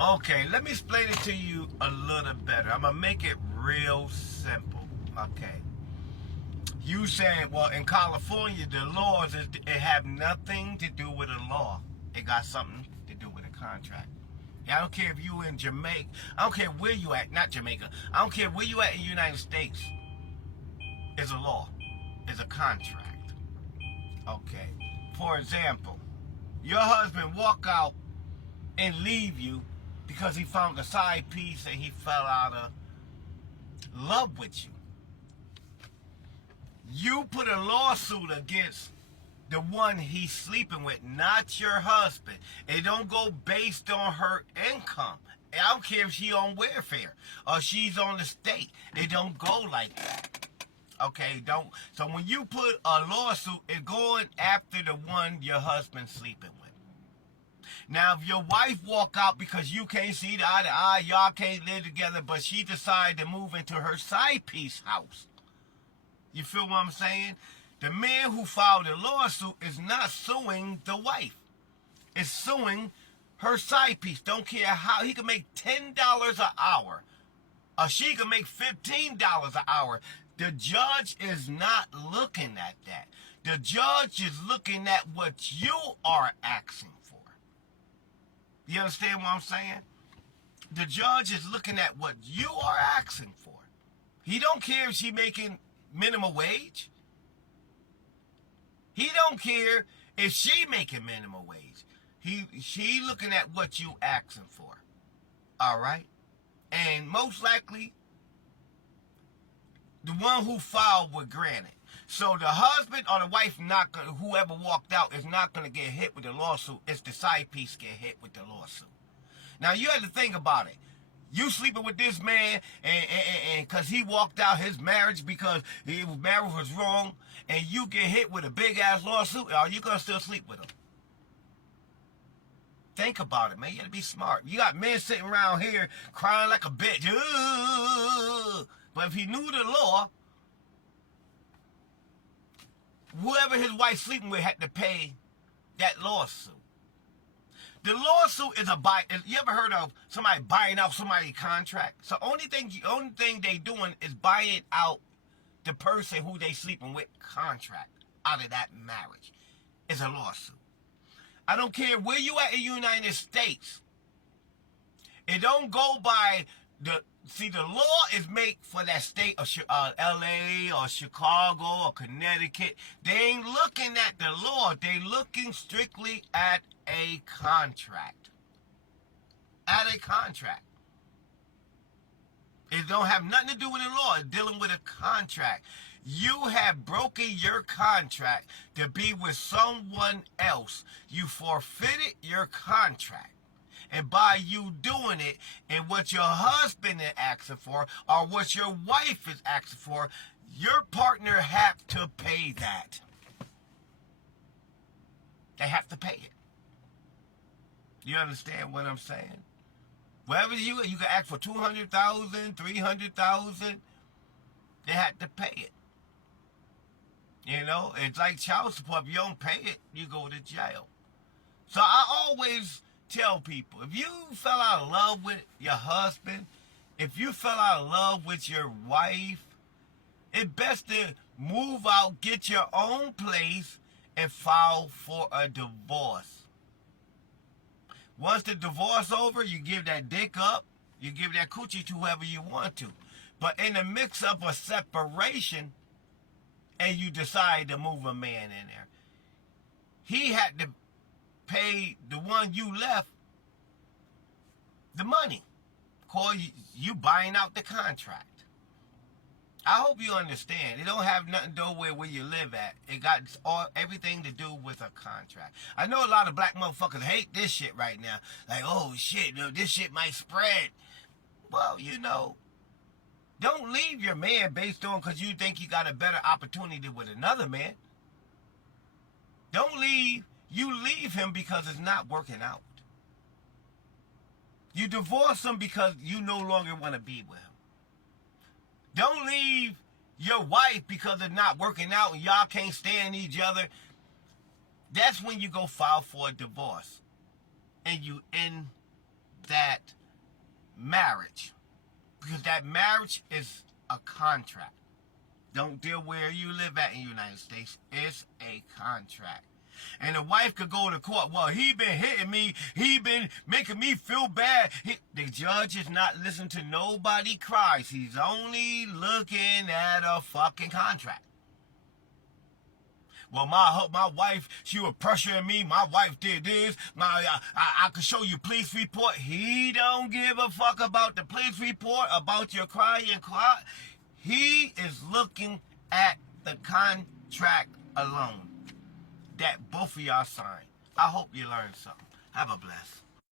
Okay, let me explain it to you a little better. I'm gonna make it real simple. Okay. You said, well, in California, the laws it have nothing to do with the law. It got something to do with a contract. Yeah, I don't care if you in Jamaica. I don't care where you at. Not Jamaica. I don't care where you at in the United States. It's a law. It's a contract. Okay. For example, your husband walk out and leave you because he found a side piece and he fell out of love with you. You put a lawsuit against the one he's sleeping with, not your husband. It don't go based on her income. I don't care if she's on welfare or she's on the state. It don't go like that. Okay, don't. So when you put a lawsuit, it's going after the one your husband's sleeping with. Now, if your wife walk out because you can't see the eye to eye, y'all can't live together, but she decided to move into her side piece house. You feel what I'm saying? The man who filed a lawsuit is not suing the wife. It's suing her side piece. Don't care how. He can make $10 an hour. Or she can make $15 an hour. The judge is not looking at that. The judge is looking at what you are asking for. You understand what I'm saying? The judge is looking at what you are asking for. He don't care if she making minimum wage. He don't care if she making minimum wage. She looking at what you asking for. All right? And most likely, the one who filed would grant it. So the husband or the wife, not gonna, whoever walked out, is not going to get hit with the lawsuit. It's the side piece get hit with the lawsuit. Now, you have to think about it. You sleeping with this man and because he walked out his marriage because his marriage was wrong, and you get hit with a big-ass lawsuit, are you going to still sleep with him? Think about it, man. You got to be smart. You got men sitting around here crying like a bitch. But if he knew the law, whoever his wife sleeping with had to pay that lawsuit. The lawsuit is you ever heard of somebody buying out somebody's contract? So only thing they doing is buying out the person who they sleeping with contract out of that marriage. It's a lawsuit. I don't care where you at in the United States. It don't go by the law is made for that state of LA or Chicago or Connecticut. They ain't looking at the law. They looking strictly at a contract. At a contract. It don't have nothing to do with the law. It's dealing with a contract. You have broken your contract to be with someone else. You forfeited your contract. And by you doing it, and what your husband is asking for, or what your wife is asking for, your partner have to pay that. They have to pay it. You understand what I'm saying? Whatever you can ask for $200,000, $300,000, they have to pay it. You know, it's like child support. If you don't pay it, you go to jail. So I always tell people, if you fell out of love with your husband, if you fell out of love with your wife, it's best to move out, get your own place, and file for a divorce. Once the divorce over, you give that dick up, you give that coochie to whoever you want to. But in the mix of a separation, and you decide to move a man in there, he had to pay the one you left the money. Call you buying out the contract. I hope you understand. It don't have nothing to do with where you live at. It got everything to do with a contract. I know a lot of black motherfuckers hate this shit right now. Like, oh shit, this shit might spread. Well, you know, don't leave your man based on because you think you got a better opportunity with another man. Don't leave. You leave him because it's not working out. You divorce him because you no longer want to be with him. Don't leave your wife because it's not working out and y'all can't stand each other. That's when you go file for a divorce. And you end that marriage, because that marriage is a contract. Don't deal where you live at in the United States. It's a contract. And the wife could go to court. Well, he been hitting me. He been making me feel bad. The judge is not listening to nobody cries. He's only looking at a fucking contract. Well, my wife, she was pressuring me. My wife did this. I could show you police report. He don't give a fuck about the police report, about your crying cry. He is looking at the contract alone that both of y'all signed. I hope you learned something. Have a bless.